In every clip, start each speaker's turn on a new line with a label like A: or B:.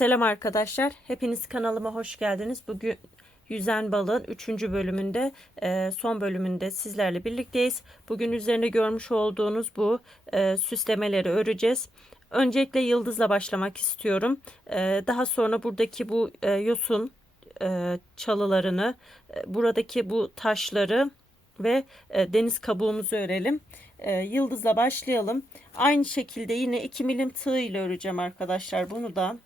A: Selam arkadaşlar. Hepiniz kanalıma hoş geldiniz. Bugün Yüzen Balığın 3. bölümünde e, son bölümünde sizlerle birlikteyiz. Bugün üzerinde görmüş olduğunuz bu e, süslemeleri öreceğiz. Öncelikle yıldızla başlamak istiyorum. E, daha sonra buradaki bu yosun çalılarını, buradaki bu taşları ve deniz kabuğumuzu örelim. Yıldızla başlayalım. Aynı şekilde yine 2 milim tığ ile öreceğim arkadaşlar bunu da.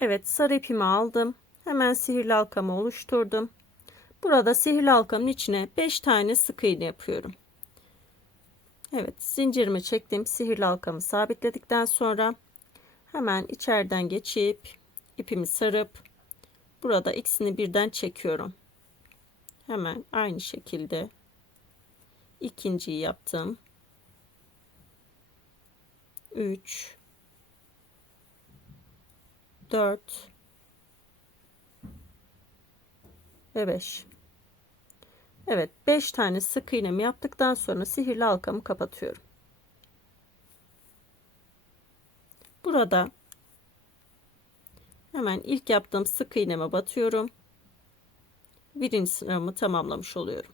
A: Evet sarı ipimi aldım. Hemen sihirli halkamı oluşturdum. Burada sihirli halkamın içine 5 tane sık iğne yapıyorum. Evet zincirimi çektim. Sihirli halkamı sabitledikten sonra hemen içeriden geçip ipimi sarıp burada ikisini birden çekiyorum. Hemen aynı şekilde ikinciyi yaptım. 3 4 ve 5. Evet 5 tane sık iğnemi yaptıktan sonra sihirli halkamı kapatıyorum. Burada hemen ilk yaptığım sık iğneme batıyorum. Birinci sıramı tamamlamış oluyorum.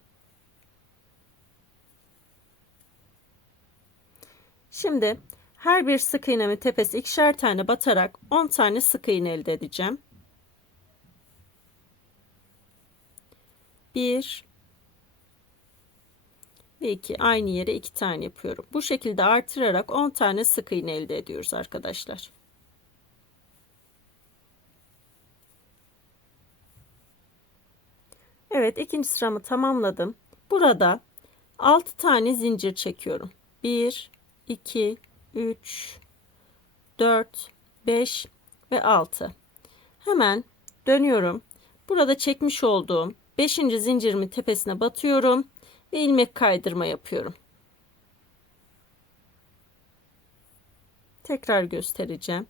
A: Şimdi her bir sık iğnemin tepesi ikişer tane batarak 10 tane sık iğne elde edeceğim. 1 ve 2 aynı yere 2 tane yapıyorum. Bu şekilde artırarak 10 tane sık iğne elde ediyoruz arkadaşlar. Evet ikinci sıramı tamamladım. Burada 6 tane zincir çekiyorum. 1 2 3 4 5 ve 6 hemen dönüyorum. Burada çekmiş olduğum 5. zincirimin tepesine batıyorum ve ilmek kaydırma yapıyorum. Tekrar göstereceğim.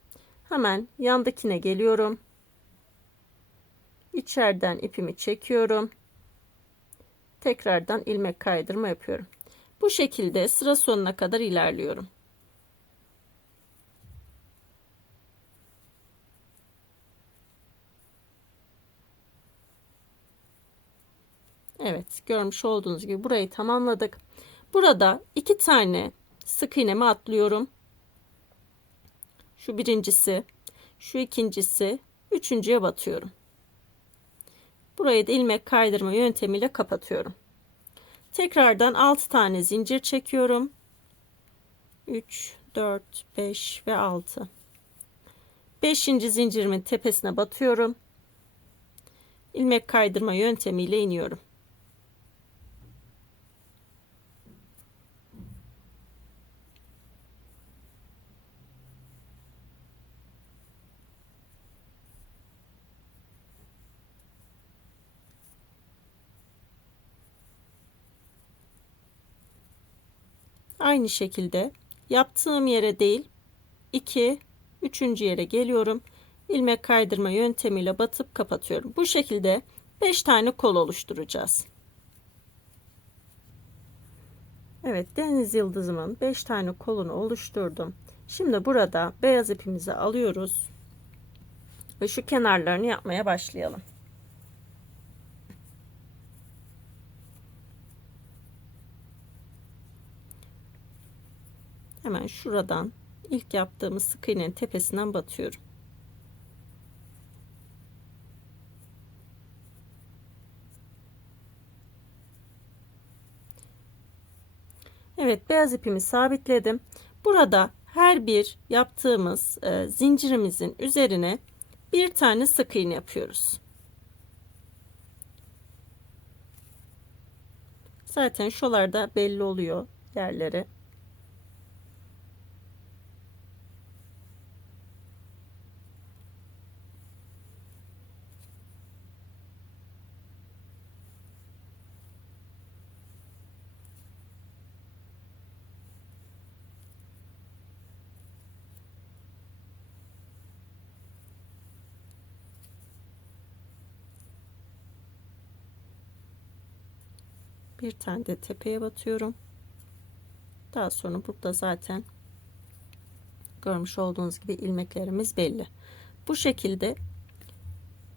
A: Hemen yandakine geliyorum. İçeriden ipimi çekiyorum. Tekrardan ilmek kaydırma yapıyorum. Bu şekilde sıra sonuna kadar ilerliyorum Evet görmüş olduğunuz gibi burayı tamamladık. Burada iki tane sık iğnemi atlıyorum. Şu birincisi, şu ikincisi, üçüncüye batıyorum. Burayı da ilmek kaydırma yöntemiyle kapatıyorum. Tekrardan 6 tane zincir çekiyorum. 3, 4, 5 ve 6. 5. zincirimin tepesine batıyorum. ilmek kaydırma yöntemiyle iniyorum. Aynı şekilde yaptığım yere değil 2 3. yere geliyorum. ilmek kaydırma yöntemiyle batıp kapatıyorum. Bu şekilde 5 tane kol oluşturacağız. Evet deniz yıldızımın 5 tane kolunu oluşturdum. Şimdi burada beyaz ipimizi alıyoruz. Ve şu kenarlarını yapmaya başlayalım. Hemen şuradan ilk yaptığımız sık iğnenin tepesinden batıyorum. Evet beyaz ipimi sabitledim. Burada her bir yaptığımız e, zincirimizin üzerine bir tane sık iğne yapıyoruz. Zaten şuralarda belli oluyor yerleri. Bir tane de tepeye batıyorum daha sonra burada zaten görmüş olduğunuz gibi ilmeklerimiz belli Bu şekilde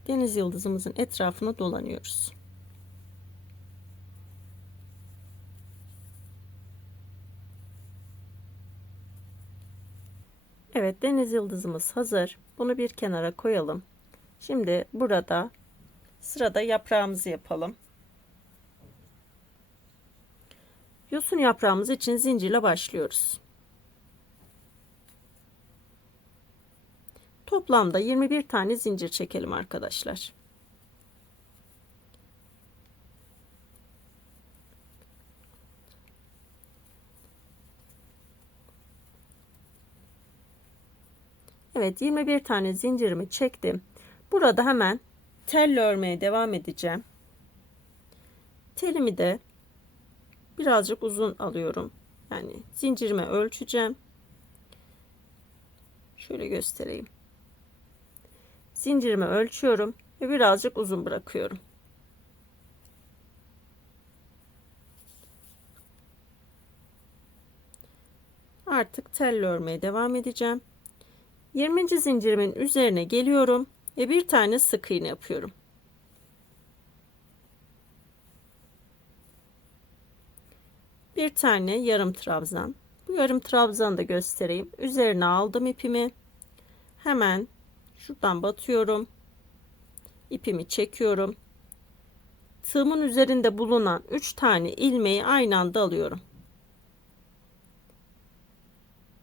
A: deniz yıldızımızın etrafına dolanıyoruz. Evet deniz yıldızımız hazır. Bunu bir kenara koyalım. Şimdi burada sırada yaprağımızı yapalım. Yosun yaprağımız için zincirle başlıyoruz. Toplamda 21 tane zincir çekelim arkadaşlar. Evet 21 tane zincirimi çektim. Burada hemen tel örmeye devam edeceğim. Telimi de birazcık uzun alıyorum. Yani zincirime ölçeceğim. Şöyle göstereyim. Zincirimi ölçüyorum ve birazcık uzun bırakıyorum. Artık tel örmeye devam edeceğim. 20. zincirimin üzerine geliyorum ve bir tane sık iğne yapıyorum. Bir tane yarım trabzan. Bu yarım trabzanı da göstereyim. Üzerine aldım ipimi. Hemen şuradan batıyorum. İpimi çekiyorum. Tığımın üzerinde bulunan 3 tane ilmeği aynı anda alıyorum.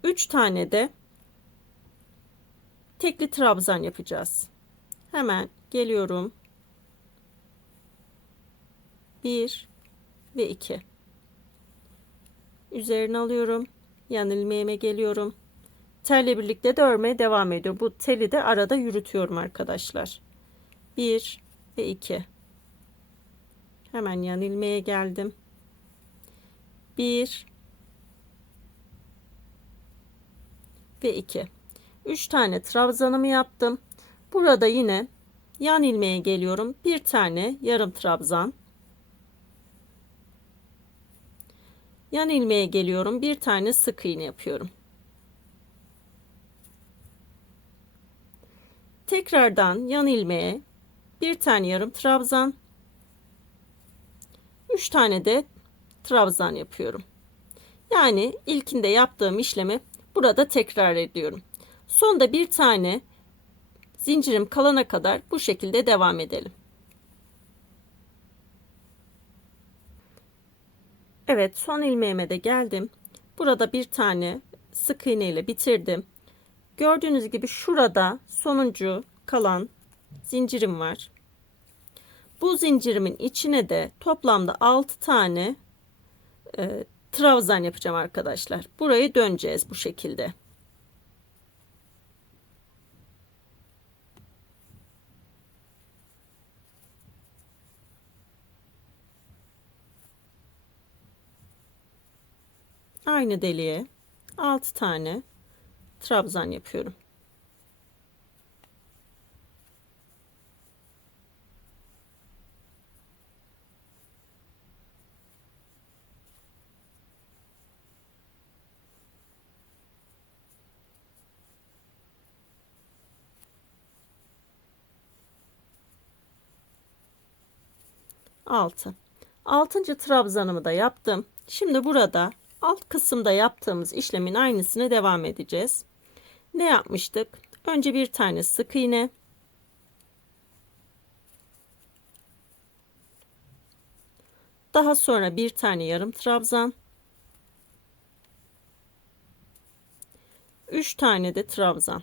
A: 3 tane de tekli trabzan yapacağız. Hemen geliyorum. 1 ve 2. Üzerine alıyorum. Yan ilmeğime geliyorum. Telle birlikte de örmeye devam ediyor. Bu teli de arada yürütüyorum arkadaşlar. 1 ve 2. Hemen yan ilmeğe geldim. 1 ve 2. 3 tane trabzanımı yaptım. Burada yine yan ilmeğe geliyorum. Bir tane yarım trabzan. Yan ilmeğe geliyorum. Bir tane sık iğne yapıyorum. Tekrardan yan ilmeğe bir tane yarım trabzan. 3 tane de trabzan yapıyorum. Yani ilkinde yaptığım işlemi burada tekrar ediyorum. Sonda bir tane zincirim kalana kadar bu şekilde devam edelim. Evet son ilmeğime de geldim. Burada bir tane sık iğne ile bitirdim. Gördüğünüz gibi şurada sonuncu kalan zincirim var. Bu zincirimin içine de toplamda 6 tane e, trabzan yapacağım arkadaşlar. Burayı döneceğiz bu şekilde. Aynı deliğe 6 tane trabzan yapıyorum. Altı. Altıncı trabzanımı da yaptım. Şimdi burada alt kısımda yaptığımız işlemin aynısını devam edeceğiz. Ne yapmıştık? Önce bir tane sık iğne. Daha sonra bir tane yarım trabzan. 3 tane de trabzan.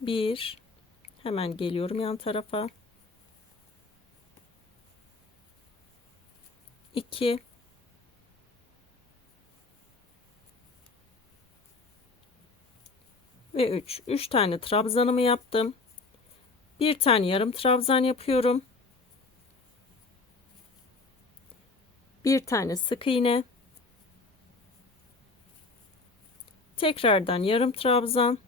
A: Bir hemen geliyorum yan tarafa. 2 ve 3 3 tane trabzanımı yaptım. Bir tane yarım trabzan yapıyorum. Bir tane sık iğne. Tekrardan yarım trabzan.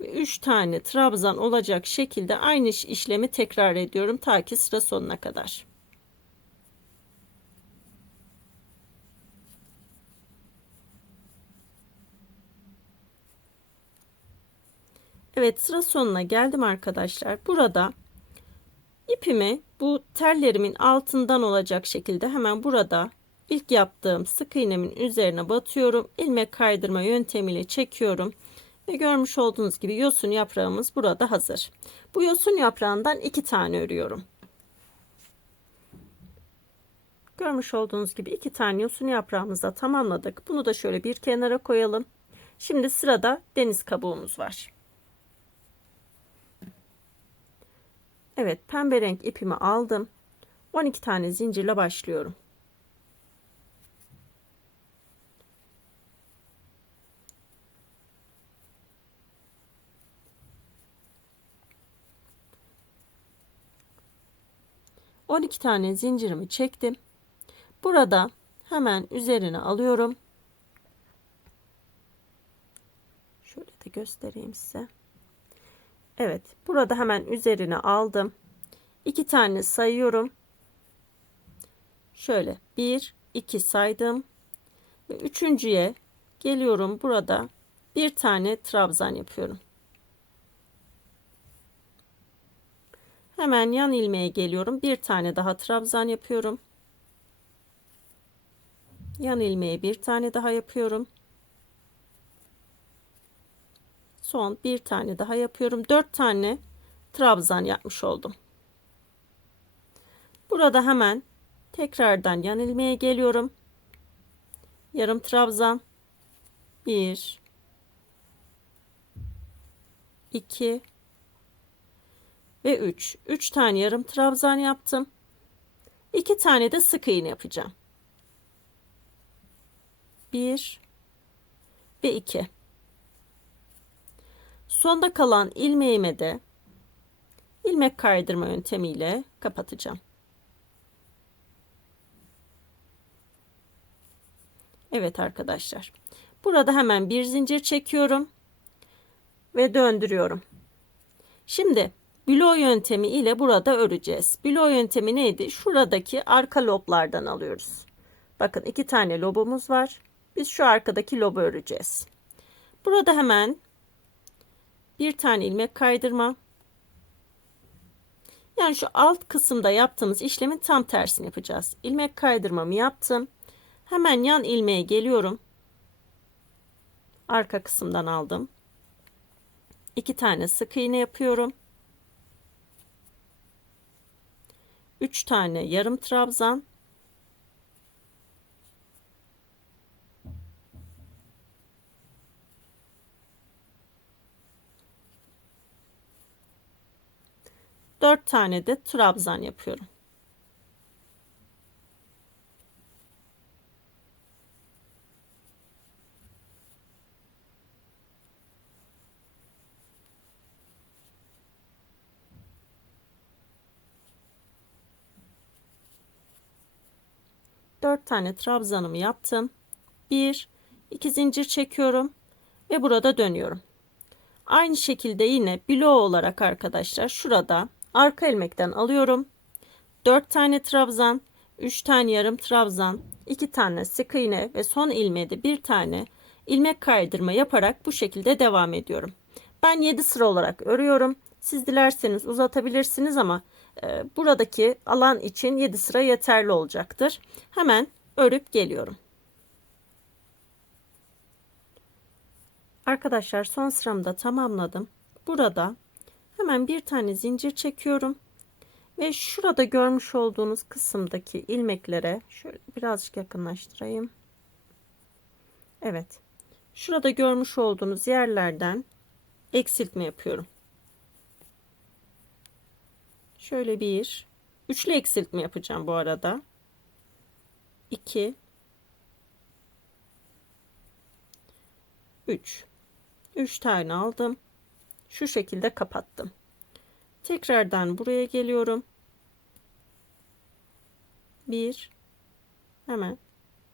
A: Ve 3 tane trabzan olacak şekilde aynı işlemi tekrar ediyorum ta ki sıra sonuna kadar Evet sıra sonuna geldim arkadaşlar. Burada ipimi bu tellerimin altından olacak şekilde hemen burada ilk yaptığım sık iğnemin üzerine batıyorum. ilmek kaydırma yöntemiyle çekiyorum. Ve görmüş olduğunuz gibi yosun yaprağımız burada hazır. Bu yosun yaprağından iki tane örüyorum. Görmüş olduğunuz gibi iki tane yosun yaprağımızı da tamamladık. Bunu da şöyle bir kenara koyalım. Şimdi sırada deniz kabuğumuz var. Evet pembe renk ipimi aldım. 12 tane zincirle başlıyorum. On iki tane zincirimi çektim. Burada hemen üzerine alıyorum. Şöyle de göstereyim size. Evet, burada hemen üzerine aldım. İki tane sayıyorum. Şöyle bir, iki saydım. Ve üçüncüye geliyorum burada bir tane trabzan yapıyorum. Hemen yan ilmeğe geliyorum. Bir tane daha trabzan yapıyorum. Yan ilmeğe bir tane daha yapıyorum. Son bir tane daha yapıyorum. Dört tane trabzan yapmış oldum. Burada hemen tekrardan yan ilmeğe geliyorum. Yarım trabzan. Bir, iki ve üç. Üç tane yarım trabzan yaptım. İki tane de sık iğne yapacağım. Bir ve iki. Sonda kalan ilmeğime de ilmek kaydırma yöntemiyle kapatacağım. Evet arkadaşlar. Burada hemen bir zincir çekiyorum ve döndürüyorum. Şimdi bilo yöntemi ile burada öreceğiz. Bilo yöntemi neydi? Şuradaki arka loblardan alıyoruz. Bakın iki tane lobumuz var. Biz şu arkadaki lobu öreceğiz. Burada hemen bir tane ilmek kaydırma. Yani şu alt kısımda yaptığımız işlemin tam tersini yapacağız. İlmek kaydırmamı yaptım. Hemen yan ilmeğe geliyorum. Arka kısımdan aldım. İki tane sık iğne yapıyorum. Üç tane yarım trabzan. Dört tane de trabzan yapıyorum. Dört tane trabzanımı yaptım. Bir, iki zincir çekiyorum ve burada dönüyorum. Aynı şekilde yine bilo olarak arkadaşlar şurada arka ilmekten alıyorum. 4 tane trabzan, 3 tane yarım trabzan, 2 tane sık iğne ve son ilmeğe de bir tane ilmek kaydırma yaparak bu şekilde devam ediyorum. Ben 7 sıra olarak örüyorum. Siz dilerseniz uzatabilirsiniz ama e, buradaki alan için 7 sıra yeterli olacaktır. Hemen örüp geliyorum. Arkadaşlar son sıramı da tamamladım. Burada hemen bir tane zincir çekiyorum. Ve şurada görmüş olduğunuz kısımdaki ilmeklere şöyle birazcık yakınlaştırayım. Evet. Şurada görmüş olduğunuz yerlerden eksiltme yapıyorum. Şöyle bir üçlü eksiltme yapacağım bu arada. 2 3 3 tane aldım. Şu şekilde kapattım. Tekrardan buraya geliyorum. Bir hemen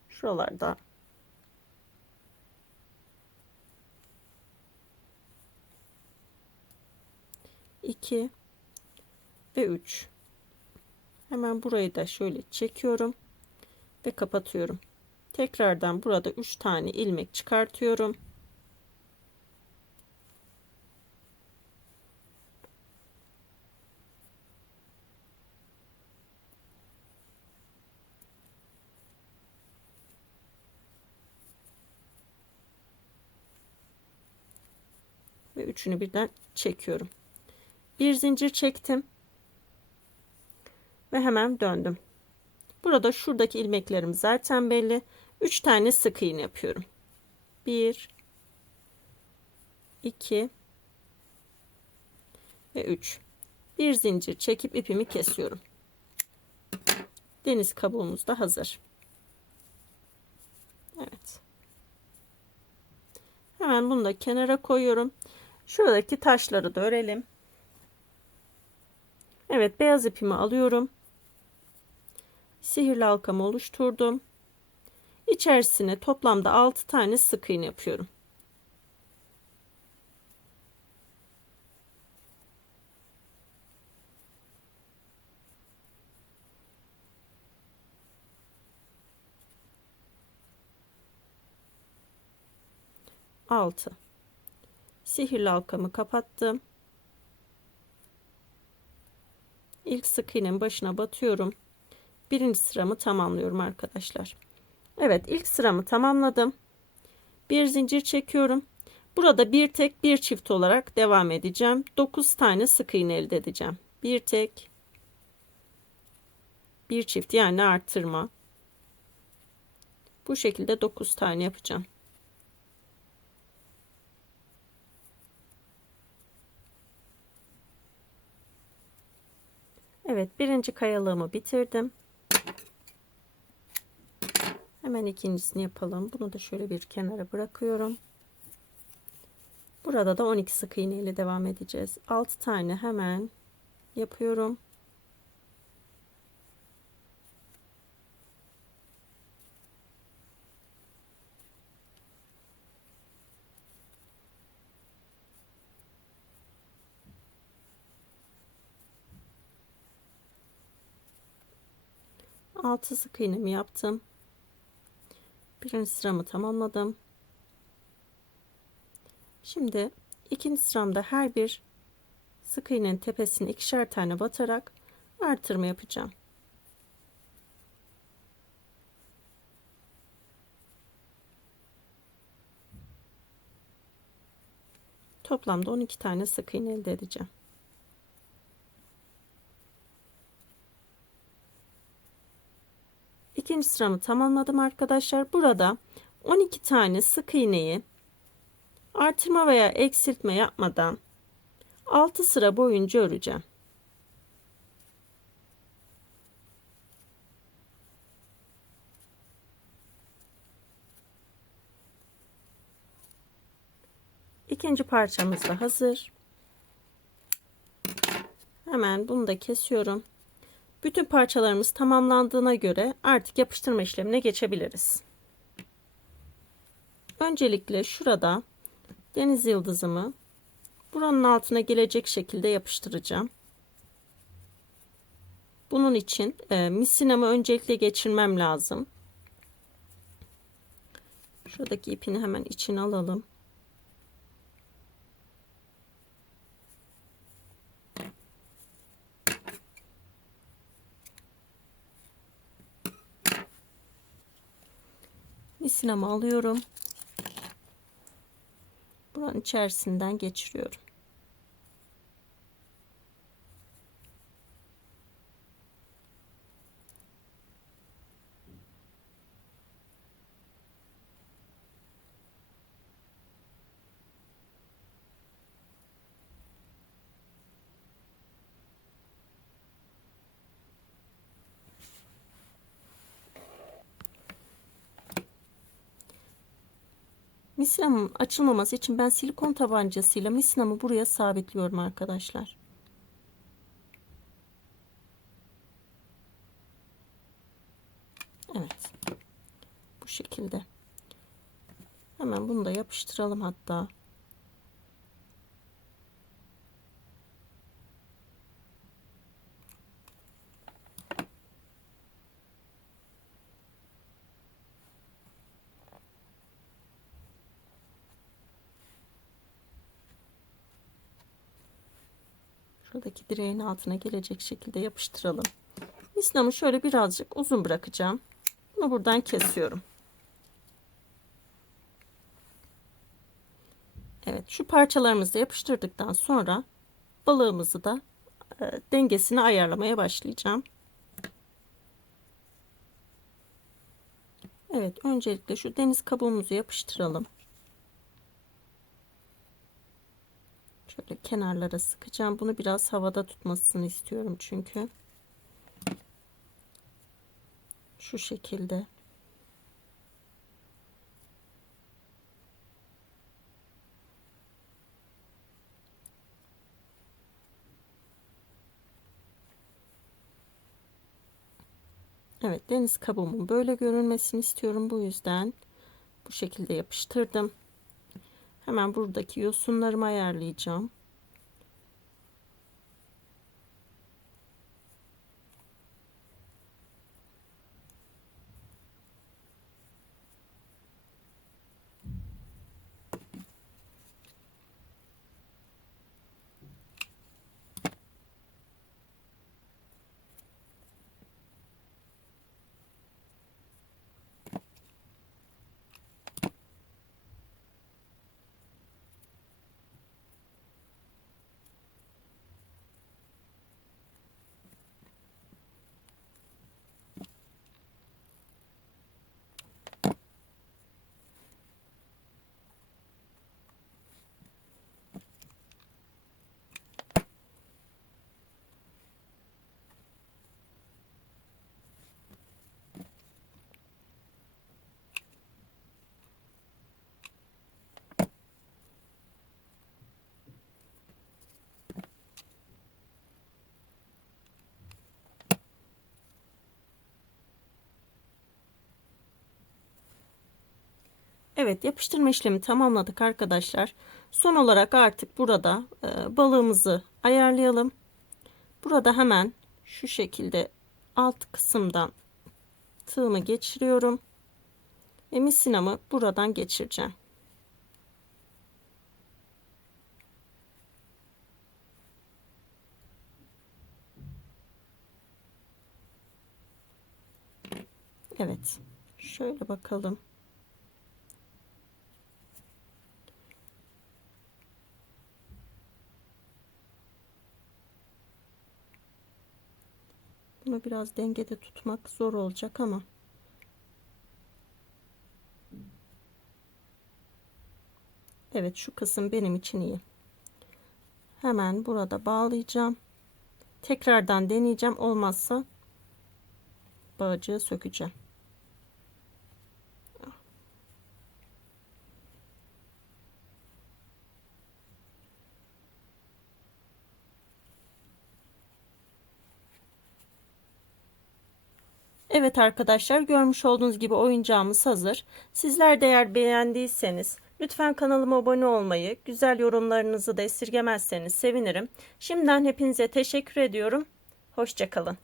A: şuralarda iki ve üç. Hemen burayı da şöyle çekiyorum ve kapatıyorum. Tekrardan burada üç tane ilmek çıkartıyorum. Üçünü birden çekiyorum. Bir zincir çektim. Ve hemen döndüm. Burada şuradaki ilmeklerim zaten belli. 3 tane sık iğne yapıyorum. 1 2 ve 3. Bir zincir çekip ipimi kesiyorum. Deniz kabuğumuz da hazır. Evet. Hemen bunu da kenara koyuyorum. Şuradaki taşları da örelim. Evet beyaz ipimi alıyorum. Sihirli halkamı oluşturdum. İçerisine toplamda 6 tane sık iğne yapıyorum. Altı. Sihirli halkamı kapattım. İlk sık iğnenin başına batıyorum. Birinci sıramı tamamlıyorum arkadaşlar. Evet ilk sıramı tamamladım. Bir zincir çekiyorum. Burada bir tek bir çift olarak devam edeceğim. 9 tane sık iğne elde edeceğim. Bir tek bir çift yani artırma. Bu şekilde 9 tane yapacağım. Evet birinci kayalığımı bitirdim. Hemen ikincisini yapalım. Bunu da şöyle bir kenara bırakıyorum. Burada da 12 sık iğne ile devam edeceğiz. 6 tane hemen yapıyorum. Altı sık iğnemi yaptım. Birinci sıramı tamamladım. Şimdi ikinci sıramda her bir sık iğnenin tepesine ikişer tane batarak artırma yapacağım. Toplamda 12 tane sık iğne elde edeceğim. İkinci sıramı tamamladım arkadaşlar. Burada 12 tane sık iğneyi artırma veya eksiltme yapmadan 6 sıra boyunca öreceğim. İkinci parçamız da hazır. Hemen bunu da kesiyorum. Bütün parçalarımız tamamlandığına göre artık yapıştırma işlemine geçebiliriz. Öncelikle şurada deniz yıldızımı buranın altına gelecek şekilde yapıştıracağım. Bunun için e, misinamı öncelikle geçirmem lazım. Şuradaki ipini hemen içine alalım. Misinamı alıyorum. Buranın içerisinden geçiriyorum. Misinamın açılmaması için ben silikon tabancasıyla misinamı buraya sabitliyorum arkadaşlar. Evet. Bu şekilde. Hemen bunu da yapıştıralım hatta. Şuradaki direğin altına gelecek şekilde yapıştıralım. Misnamı şöyle birazcık uzun bırakacağım. Bunu buradan kesiyorum. Evet şu parçalarımızı yapıştırdıktan sonra balığımızı da e, dengesini ayarlamaya başlayacağım. Evet öncelikle şu deniz kabuğumuzu yapıştıralım. Şöyle kenarlara sıkacağım. Bunu biraz havada tutmasını istiyorum çünkü. Şu şekilde. Evet deniz kabuğumun böyle görünmesini istiyorum. Bu yüzden bu şekilde yapıştırdım. Hemen buradaki yosunlarımı ayarlayacağım. Evet yapıştırma işlemi tamamladık arkadaşlar. Son olarak artık burada e, balığımızı ayarlayalım. Burada hemen şu şekilde alt kısımdan tığımı geçiriyorum. Ve misinamı buradan geçireceğim. Evet. Şöyle bakalım. Bunu biraz dengede tutmak zor olacak ama Evet şu kısım benim için iyi. Hemen burada bağlayacağım. Tekrardan deneyeceğim. Olmazsa bağcığı sökeceğim. Evet arkadaşlar görmüş olduğunuz gibi oyuncağımız hazır. Sizler de eğer beğendiyseniz lütfen kanalıma abone olmayı, güzel yorumlarınızı da esirgemezseniz sevinirim. Şimdiden hepinize teşekkür ediyorum. Hoşçakalın.